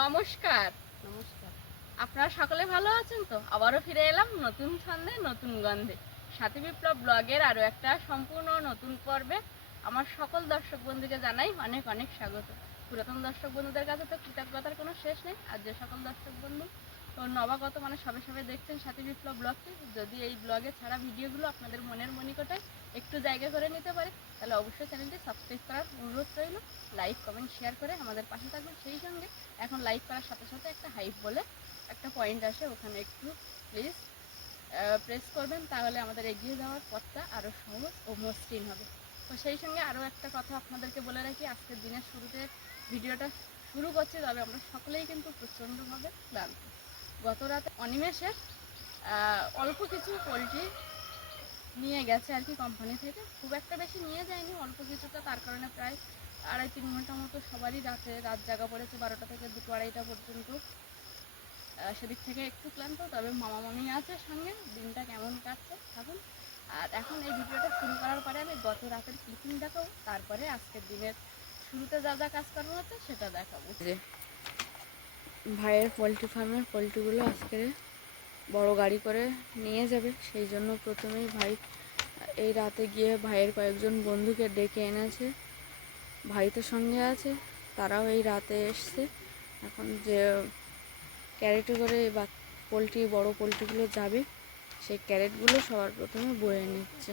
নমস্কার। নমস্কার। আপনারা সকলে ভালো আছেন তো? আবারও ফিরে এলাম নতুন ছন্দে নতুন গন্ধে। সাথী বিপ্লব ব্লগের আরও একটা সম্পূর্ণ নতুন পর্বে আমার সকল দর্শক বন্ধুকে জানাই অনেক অনেক স্বাগত। পুরাতন দর্শক বন্ধুদের কাছে তো কৃতজ্ঞতার কোনো শেষ নেই। আর যে সকল দর্শক বন্ধু তো নবাগত মানে সবে সবে দেখছেন সাথী বিপ্লব ব্লগটি, যদি এই ব্লগে ছাড়া ভিডিওগুলো আপনাদের মনের মনিকোটায় একটু জায়গা করে নিতে পারে তাহলে অবশ্যই চ্যানেলটি সাবস্ক্রাইব করার অনুরোধ রইল। লাইক কমেন্ট শেয়ার করে আমাদের পাশে থাকবেন। সেই সঙ্গে এখন লাইক করার সাথে সাথে একটা হাইপ বলে একটা পয়েন্ট আসে, ওখানে একটু প্লিজ প্রেস করবেন, তাহলে আমাদের এগিয়ে যাওয়ার পথটা আরও সহজ ও মসৃণ হবে। তো সেই সঙ্গে আরও একটা কথা আপনাদেরকে বলে রাখি, আজকের দিনের শুরুতে ভিডিওটা শুরু করছি, তবে আমরা সকলেই কিন্তু প্রচণ্ডভাবে ক্লান্ত। গত রাতে অনিমেষের অল্প কিছু পোলট্রি নিয়ে গেছে আর কি কোম্পানি থেকে, খুব একটা বেশি নিয়ে যায়নি, অল্প কিছুটা, তার কারণে প্রায় 2.5-3 ঘন্টা মতো সবারই রাত জাগা পড়েছে 12টা থেকে 2-2:30টা পর্যন্ত। সেদিক থেকে একটু ক্লান্ত, তবে মামা মামি আছে সঙ্গে, দিনটা কেমন কাটছে থাকুন। আর এখন এই ভিডিওটা শুরু করার পরে আমি গত রাতের ক্লিপিং দেখাবো, তারপরে আজকের দিনের শুরুতে যা যা কাজকর্ম হচ্ছে সেটা দেখাবো। যে ভাইয়ের পোলট্রি ফার্মের পোলট্রিগুলো আজকে বড় গাড়ি করে নিয়ে যাবে, সেই জন্য প্রথমেই ভাই এই রাতে গিয়ে ভাইয়ের কয়েকজন বন্ধুকে ডেকে এনেছে। ভাই তো সঙ্গে আছে, তারাও এই রাতে এসছে। এখন যে ক্যারেটে করে পোলট্রি বড় পোলট্রিগুলো যাবে, সেই ক্যারেটগুলো সবার প্রথমে বয়ে নিচ্ছে।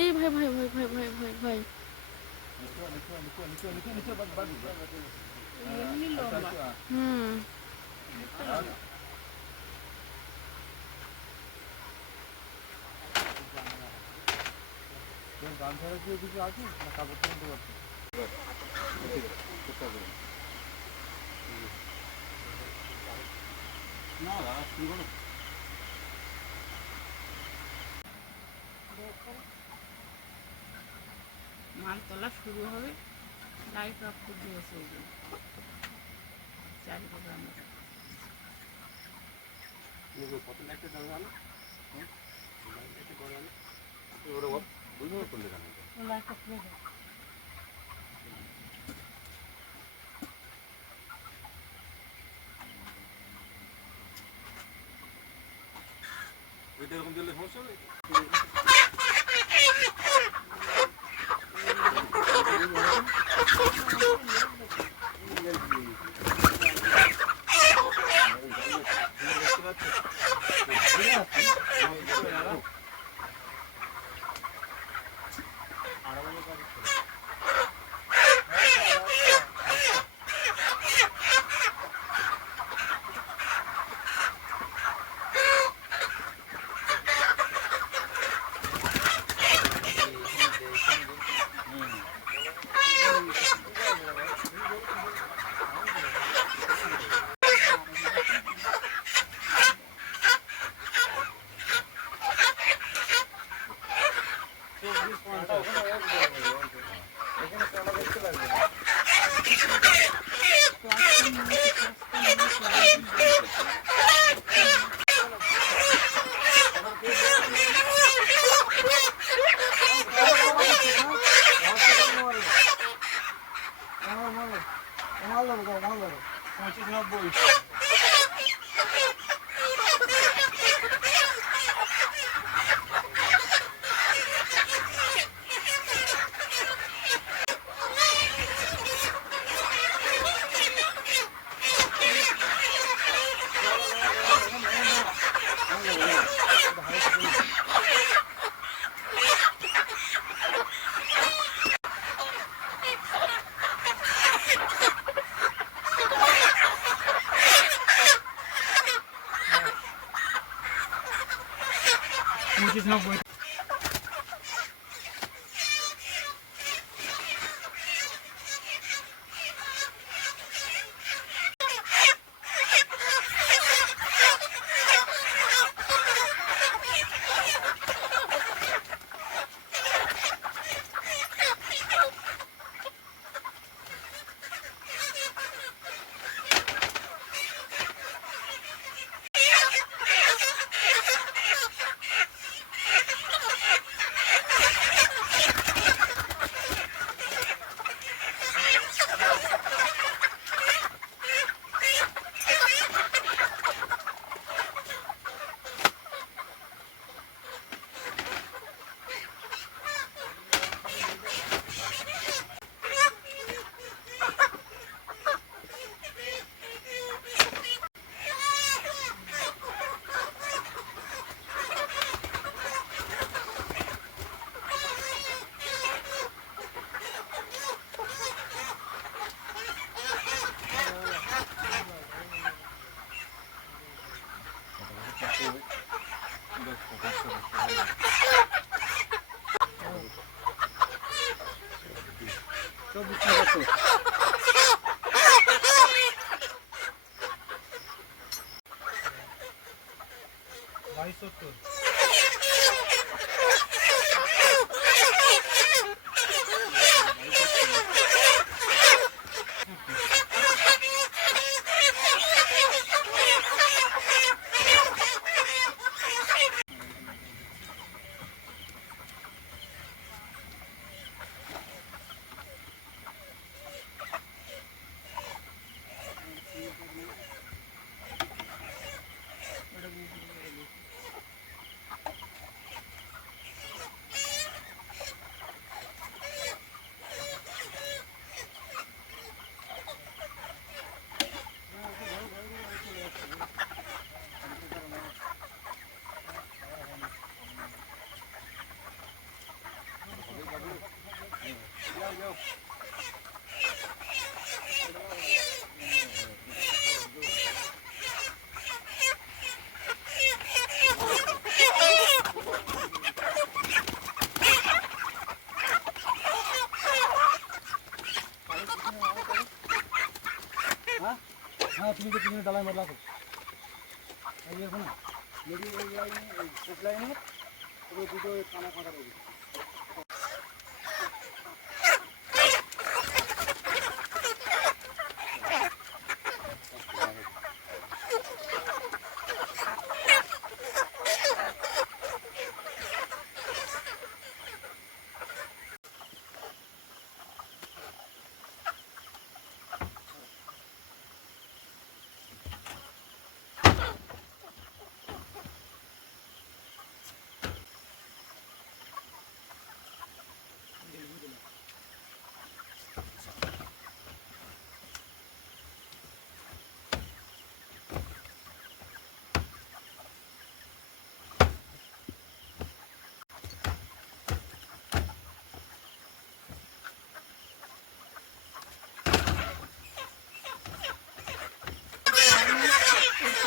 এই ভাই ভাই ভাই ভাই ভাই ভাই ভাই হুম গান ছাড়া কি কিছু আছে না কাপড় কিনতে পারছো? না শুরু করো। মাল তোলা শুরু হবে, লাইট অফ করে দিয়েছে ওই জন্য চারিদিকে আমরা কত লাইটটা দেওয়া হলো? লাইটটা করে আনো ওরা বুঝতে করলে কেন লাইটটা খুলে দেয়। ওইটা এরকম দিলে সমস্যা হবে? 90 हाँ তুমি তো পিছনে ডালাই মারলা তো এই দেখো না যদি এই লাইনে এই কোপ লাইনে পুরো দুটো কানা কাটা রয়েছে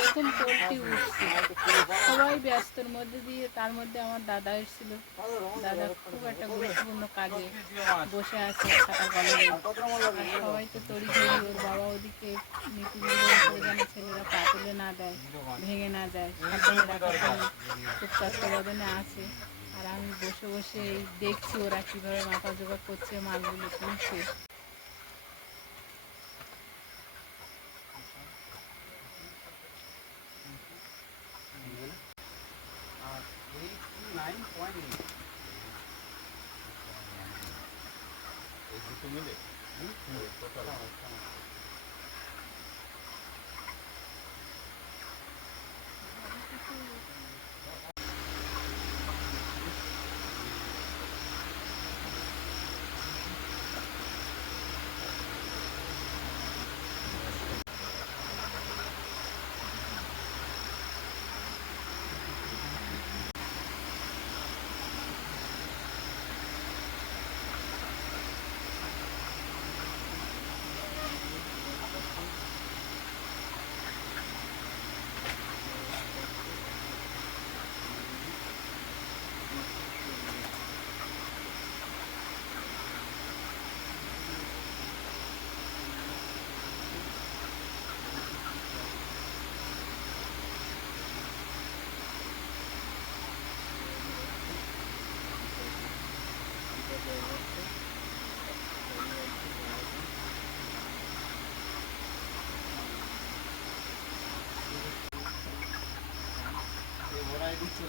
প্রথম পোলট্রি উঠছে সবাই ব্যস্তর মধ্যে দিয়ে তার মধ্যে আমার দাদা এসেছিল দাদা খুব একটা গুরুত্বপূর্ণ কাজে বসে আছে খাতা কলমে আর সবাই তো তড়ি ঘড়ি ওর বাবা ওদিকে নীতি করে যেন ছেলেরা পা তুলে না দেয় ভেঙে না যায় সাবধানে রাখার জন্য খুব তত্ত্বাবধানে আছে আর আমি বসে বসে দেখছি ওরা কীভাবে মাথা জোগাড় করছে মালগুলো তুলছে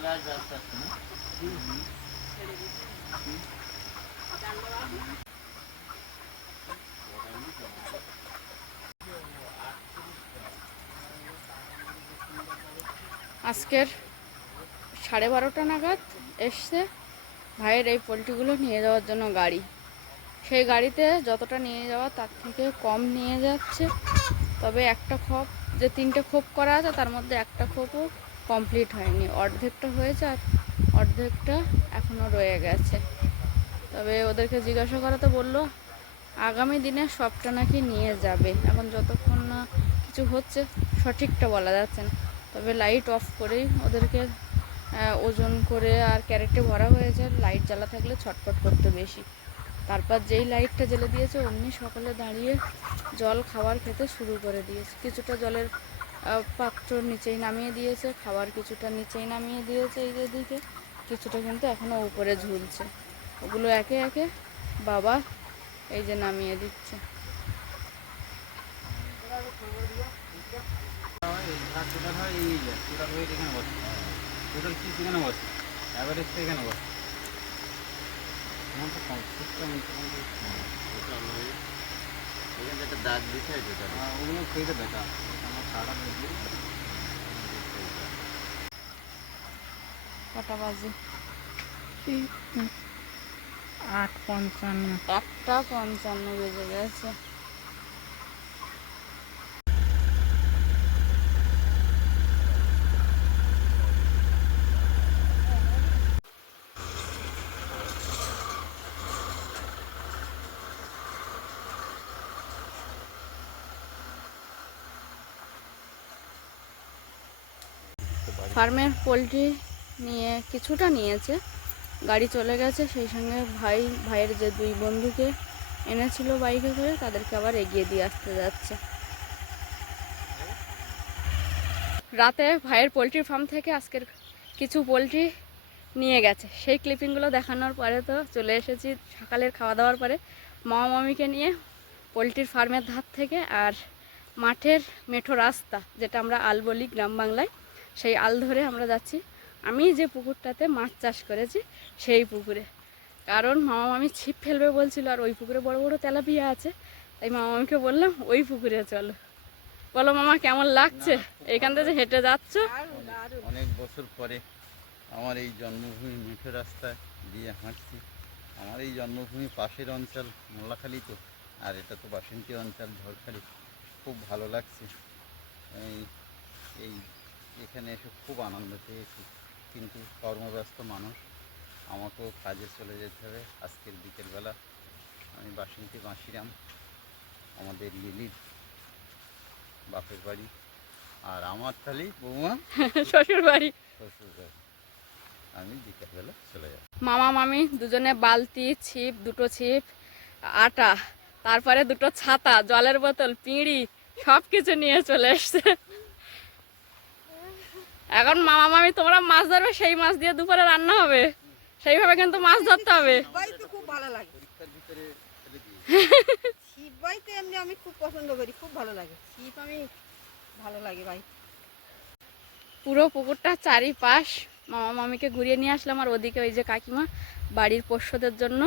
আজকের 12:30 নাগাদ এসছে ভাইয়ের এই পোলট্রিগুলো নিয়ে যাওয়ার জন্য গাড়ি। সেই গাড়িতে যতটা নিয়ে যাওয়া তার থেকে কম নিয়ে যাচ্ছে। তবে একটা খোপ, যে 3টে খোপ করা আছে তার মধ্যে একটা খোপও কমপ্লিট হয়নি, অর্ধেকটা হয়েছে আর অর্ধেকটা এখনও রয়ে গেছে। তবে ওদেরকে জিজ্ঞাসা করাতে বললো আগামী দিনে সবটা নাকি নিয়ে যাবে। এখন যতক্ষণ না কিছু হচ্ছে সঠিকটা বলা যাচ্ছে না। তবে লাইট অফ করেই ওদেরকে ওজন করে আর ক্যারেটে ভরা হয়েছে। লাইট জ্বালা থাকলে ছটফট করতে বেশি। তারপর যেই লাইটটা জ্বেলে দিয়েছে অমনি সকালে দাঁড়িয়ে জল খাবার খেতে শুরু করে দিয়েছে। কিছুটা জলের পাত্র নিচেই নামিয়ে দিয়েছে, খাবার কিছুটা নিচেই নামিয়ে দিয়েছে এই দিকে, কিছুটা কিন্তু এখনও উপরে ঝুলছে। ওগুলো একে একে বাবা এই যে নামিয়ে দিচ্ছে। দাগ দিতে ওগুলো খেয়ে দেখা আমার সারা কটা বাজে? 8:55। 1:55 বেজে গেছে। ফার্মের পোলট্রি নিয়ে কিছুটা নিয়েছে, গাড়ি চলে গেছে। সেই সঙ্গে ভাইয়ের যে 2 বন্ধুকে এনেছিল বাইকে করে তাদেরকে আবার এগিয়ে দিয়ে আসতে যাচ্ছে। রাতে ভাইয়ের পোলট্রি ফার্ম থেকে আজকের কিছু পোলট্রি নিয়ে গেছে। সেই ক্লিপিংগুলো দেখানোর পরে তো চলে এসেছি সকালের খাওয়া দাওয়ার পরে মামা মামিকে নিয়ে পোলট্রির ফার্মের ধার থেকে। আর মাঠের মেঠো রাস্তা, যেটা আমরা আল বলি গ্রাম বাংলায়, সেই আল ধরে আমরা যাচ্ছি আমি যে পুকুরটাতে মাছ চাষ করেছি সেই পুকুরে। কারণ মামা মামি ছিপ ফেলবে বলছিল আর ওই পুকুরে বড় বড় তেলাপিয়া আছে, তাই মামা মামিকে বললাম ওই পুকুরে চলো। বলো মামা কেমন লাগছে এখান থেকে হেঁটে যাচ্ছ? অনেক বছর পরে আমার এই জন্মভূমি মিঠো রাস্তা দিয়ে হাঁটছি। আমার এই জন্মভূমি পাশের অঞ্চল মোল্লাখালী, তো আর এটা তো বাসন্তী অঞ্চল ঝড়খালি। খুব ভালো লাগছে। এই এখানে এসে খুব আনন্দ পেয়েছি, কিন্তু কর্মব্যস্ত মানুষ, আমাকেও কাজে চলে যেতে হবে। আজকের বিকেলবেলা আমি বাসন্তী বাঁশিরাম, আমাদের লিলির বাপের বাড়ি, আর আমার থালি বৌমা শ্বশুর বাড়ি। শ্বশুর বাড়ি। আমি বিকেলবেলা চলে যাব। মামা মামি দুজনে বালতি, ছিপ, 2টো ছিপ, আটা, তারপরে 2টো ছাতা, জলের বোতল, পিঁড়ি সব কিছু নিয়ে চলে এসছে। এখন মামা মামি তোমরা মাছ ধরবে, সেই মাছ দিয়ে দুপুরে রান্না হবে, সেইভাবে কিন্তু মাছ ধরতে হবে। বাইতে খুব ভালো লাগে। পরীক্ষার ভিতরে ফেলে দিয়ে ছিপ বাইতে এমনি আমি খুব পছন্দ করি, খুব ভালো লাগে ছিপ, আমি ভালো লাগে ভাই। পুরো পুকুরটা চারিপাশ মামা মামিকে ঘুরিয়ে নিয়ে আসলাম। আর ওদিকে ওই যে কাকিমা বাড়ির পোষ্যদের জন্য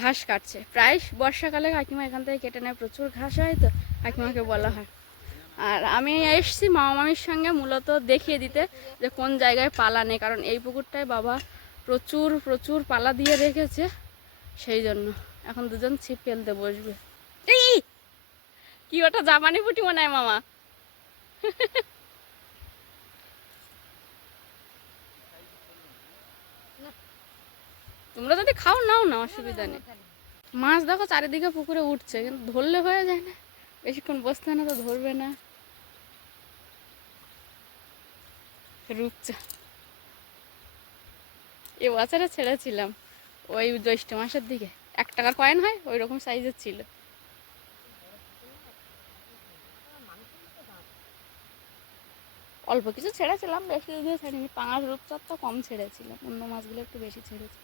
ঘাস কাটছে। প্রায় বর্ষাকালে কাকিমা এখান থেকে কেটে নেয়, প্রচুর ঘাস হয় তো কাকিমাকে বলা হয়। আর আমি এসেছি মামা মামির সঙ্গে মূলত দেখিয়ে দিতে যে কোন জায়গায় পালা নেই, কারণ এই পুকুরটায় বাবা প্রচুর প্রচুর পালা দিয়ে রেখেছে, সেই জন্য এখন দুজন ছিপ ফেলতে বসবে। এই কি ওটা জামানি পুঁটি মনে হয় মামা? তোমরা যদি খাও নাও না, অসুবিধা নেই। মাছ দেখো চারিদিকে পুকুরে উঠছে, কিন্তু ধরলে হয়ে যায় না, বেশিক্ষণ বসতে না তো ধরবে না। রূপচা এ বছরে ছেড়েছিলাম ওই জ্যৈষ্ঠ মাসের দিকে, 1 টাকার কয়েন হয় ওই রকম সাইজের ছিল। অল্প কিছু ছেড়েছিলাম, বেশি দিয়ে ছেড়েনি। পাঙাশ রূপচাঁদ তো কম ছেড়েছিলাম, অন্য মাছগুলো একটু বেশি ছেড়েছি।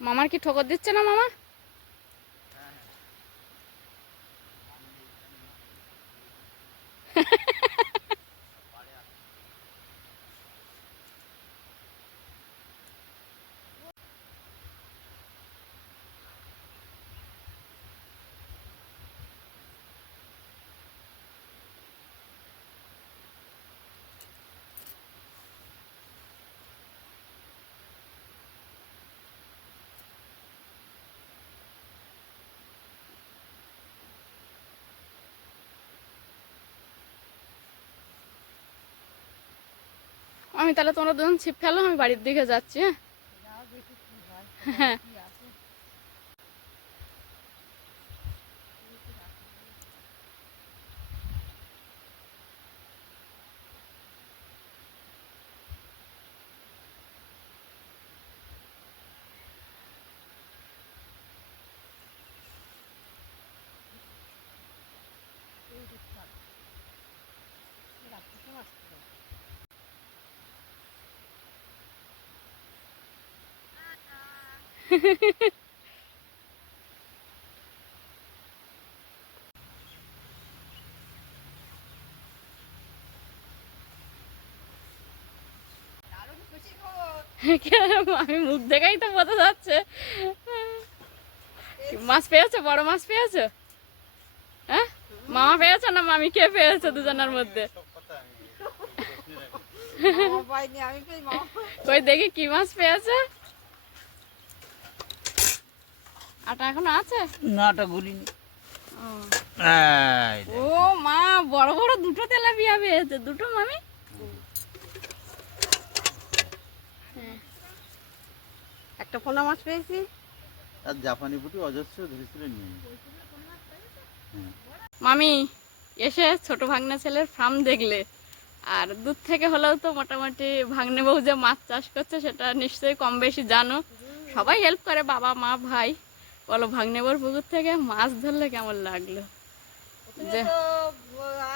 মামার কি ঠোকর দিচ্ছে না মামা? আমি তাহলে তোমরা দুজন ছিপ ফেলো, আমি বাড়ির দিকে যাচ্ছি। হ্যাঁ হ্যাঁ। আমি মুখ দেখাই তো বোঝা যাচ্ছে। মাছ পেয়েছো? বড় মাছ পেয়েছো? হ্যাঁ, মামা পেয়েছো না মামি, কে পেয়েছো দুজনের মধ্যে? মামা পাইনি, আমি পেয়ে মামা। কই দেখি কি মাছ পেয়েছে। আটা এখনো আছে? নাটা গুলিনি। ও। ও মা, বড় বড় দুটো তেলাপিয়া পেয়েছে। দুটো মামি? একটা পোনা মাছ পেয়েছি। আর জাপানি পুঁটি অজস্র ধরেছিলেন নিয়ে। মামি এসে ছোট ভাগ্নে ছেলের ফার্ম দেখলে, আর দূর থেকে হলেও তো মোটামুটি ভাগ্নে বউ যে মাছ চাষ করছে সেটা নিশ্চয়ই কম বেশি জানো। সবাই হেল্প করে, বাবা মা ভাই। বলো, ভাগ্নে বউর পুকুর থেকে মাছ ধরলে কেমন লাগলো? প্রথমে যে তো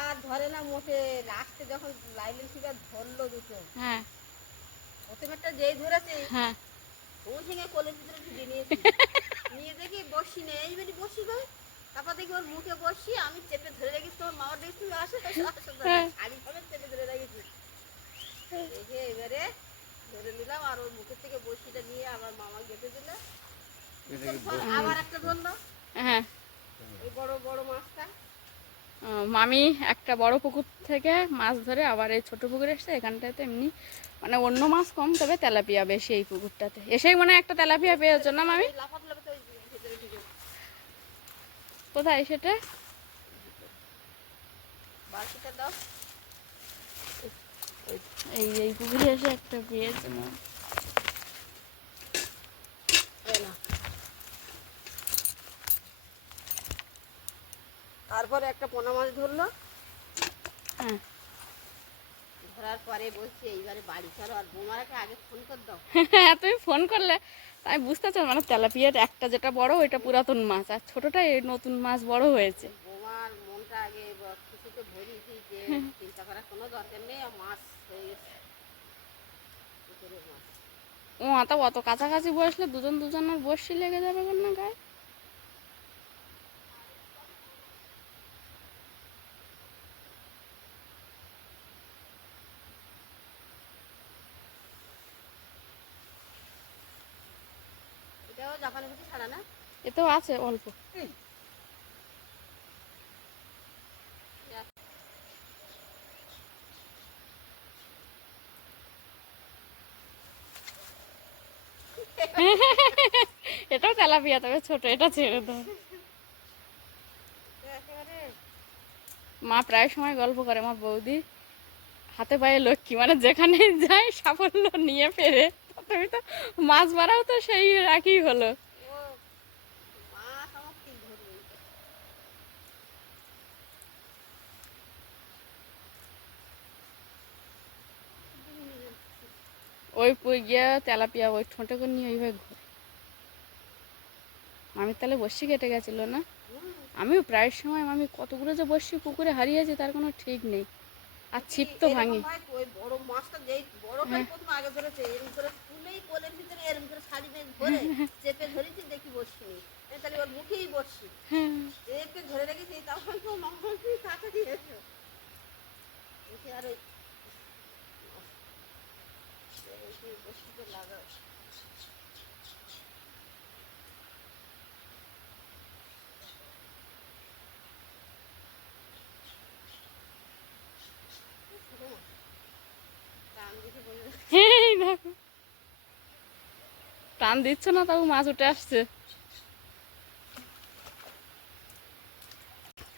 আর ধরে না মোটে, লাস্টে যখন লাইলেন শিকার ধরলো দুটো। হ্যাঁ প্রথমে একটা যেই ধরেছে হ্যাঁ। ও সঙ্গে কোলের ভিতরে ঢুকে নিয়েছি। নিয়ে দেখি বসি নেই, এইবারই বসি গো। তারপর দেখি ওর মুখে বসি, আমি চেপে ধরে রেখেছি। তোমার মামা দেখি তুমি আসো আমি সবাই চেপে ধরে রেখেছি। দেখে এবারে ধরে নিলাম, আর ওর মুখের থেকে বসিটা নিয়ে আবার মামা গেঁথে দিল। আবার একটা ধরলো, হ্যাঁ। ওই বড় বড় মাছটা। মামি একটা বড় পুকুর থেকে মাছ ধরে আবার এই ছোট পুকুরে এসছে। এখানটাতে এমনি মানে অন্য মাছ কম, তবে তেলাপিয়া বেশি এই পুকুরটাতে। এসেই মনে হয় একটা তেলাপিয়া পেয়েছো না মামি? লাফাতে লাফাতে ওই ভেতরে ঢুকে কোথায় সেটা? বালতিটা দাও। এই পুকুরে এসে একটা পেয়েছে মা। এই নাও। তারপরে একটা পোনা মাছ ধরলো। হ্যাঁ। ধরার পরে বলছি এইবারে বাড়ি চলো, আর বোমারাকে আগে ফোন করে দাও। হ্যাঁ, তুমি ফোন করলে আমি বুঝতে চাই, মানে তেলাপিয়ার একটা যেটা বড় ওইটা পুরাতন মাছ, আর ছোটটা এই নতুন মাছ বড় হয়েছে। বোমার মনটা আগে খুশিতে ভরিয়েছি যে চিন্তা করার কোনো দরকার নেই, আর মাছ হয়ে গেছে। পুকুরের মাছ। ও তা অত কাছাকাছি বসলে দুজন দুজনের বসি লেগে যাবে না গায়ে? এটাও জাপানি পুঁটি ছাড়া না? এতেও আছে অল্প। এটাও তেলাপিয়া, তবে ছোট। এটা ছেড়ে দাও। একেবারে মা প্রায় সময় গল্প করে, আমার বৌদি হাতে পায়ে লক্ষ্মী, মানে যেখানে যায় সাফল্য নিয়ে ফেরে। তুমি তো মাছ মারাও তো সেই একই হলো। ও মাছ আমার ঠিক ধরবে। ওই গিয়ে তেলাপিয়া ওই ঠোঁটে করে নিয়ে ওইভাবে ঘুরে। মামির তাহলে বসি কেটে গেছিল না? আমিও প্রায় সময় আমি কতগুলো যে বসি পুকুরে হারিয়েছি তার কোনো ঠিক নেই। আর ছিপ তো ভাঙি। এরকম হয়, ওই বড় মাছটা যেই বড়টাই প্রথম আগে ধরেছে, এরকম করে তুলেই কোলের ভিতরে এরকম করে শাড়ি দিয়ে ধরে চেপে ধরেছি, দেখি বসছি নেই। তাহলে ওর মুখেই বসছি, চেপে ধরে রেখেছি। তখন তো মামা কাছে দিয়েছে দেখি, আর ওই বসিতে লাগা। এই দেখো, টান দিচ্ছে না তাও মাছ উঠে আসছে।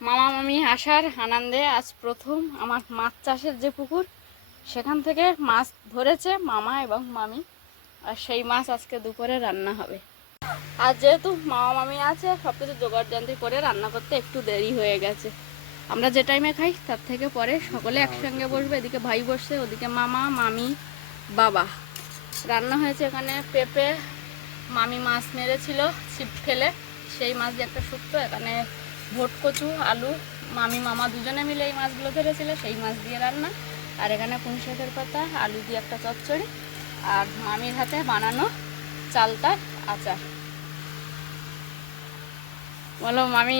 মামা মামি আসার আনন্দে আজ প্রথম আমার মাছ চাষের যে পুকুর সেখান থেকে মাছ ধরেছে মামা এবং মামি, আর সেই মাছ আজকে দুপুরে রান্না হবে। আর যেহেতু মামা মামি আছে, সব কিছু জোগাড় জান্তি করে রান্না করতে একটু দেরি হয়ে গেছে। আমরা যে টাইমে খাই তার থেকে পরে সকলে একসঙ্গে বসবে। এদিকে ভাই বসছে, ওদিকে মামা মামি বাবা। রান্না হয়েছে এখানে পেঁপে, মামি মাছ মেরেছিল ছিপ ফেলে, সেই মাছ দিয়ে একটা শুক্তো। এখানে ভোট কচু আলু, মামি মামা দুজনে মিলে এই মাছগুলো ধরেছিল, সেই মাছ দিয়ে রান্না। আর এখানে পুঁই শাকের পাতা আলু দিয়ে একটা চচ্চড়ি, আর মামির হাতে বানানো চালতার আচার। বলো মামি,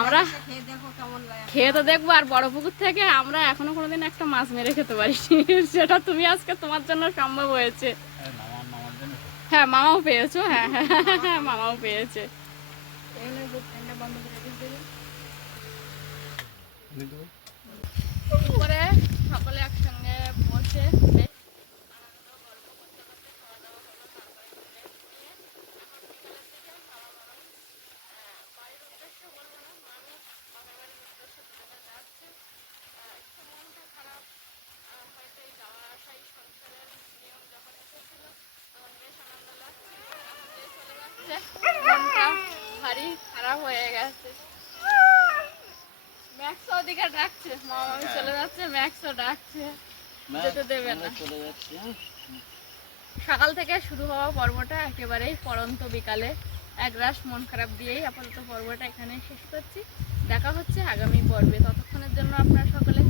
আমরা খেয়ে দেখো কেমন লাগে। খেয়ে তো দেখবো, আর বড় পুকুর থেকে আমরা এখনো কোনোদিন একটা মাছ মেরে খেতে পারিনি। সেটা তুমি আজকে তোমার জন্য সম্ভব হয়েছে। মামার জন্য হ্যাঁ মামাও পেয়েছো, হ্যাঁ হ্যাঁ হ্যাঁ মামাও পেয়েছে। দুপুরে সকলে একসঙ্গে বসে বেশ আনন্দ গল্প করতে করতে খাওয়া দাওয়া হলো। তারপরে তুলে নিয়ে এখন বিকালের দিকে মামা মামি বাড়ির উদ্দেশ্যে বলবো না, মামি বাবার বাড়ির উদ্দেশ্যে চলে যাচ্ছে। একটু মনটা খারাপ, হয়তো এই যাওয়া আসাই সংসারের নিয়ম। যখন এসেছিল তখন বেশ আনন্দ লাগছে, এখন যে চলে যাচ্ছে মনটা ভারী খারাপ হয়ে গেছে। ম্যাক্সও ওদিকে ডাকছে, মামা মামি চলে যাচ্ছে, ম্যাক্সও ডাকছে, যেতে দেবে না। চলে যাচ্ছি। সকাল থেকে শুরু হওয়া পর্বটা একেবারেই পড়ন্ত বিকালে একরাশ মন খারাপ দিয়েই আপাতত পর্বটা এখানে শেষ করছি। দেখা হচ্ছে আগামী পর্বে। ততক্ষণের জন্য আপনারা সকলে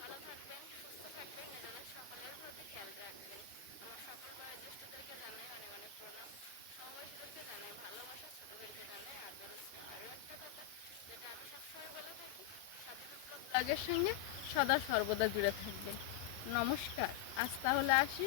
ভালো থাকবেন, সুস্থ থাকবেন, নিজেদের সকলের প্রতি খেয়াল রাখবেন। আমার সকল বয়োজ্যেষ্ঠদেরকে জানাই অনেক অনেক প্রণাম, সমবয়সীদেরকে জানাই ভালোবাসা, ছোটদেরকে জানাই আদর। আরও একটা কথা যেটা আমি সবসময় বলে থাকি, সাথী বিপ্লব ব্লগের সঙ্গে সদা সর্বদা জুড়ে থাকবেন। নমস্কার, আজ তাহলে আসি।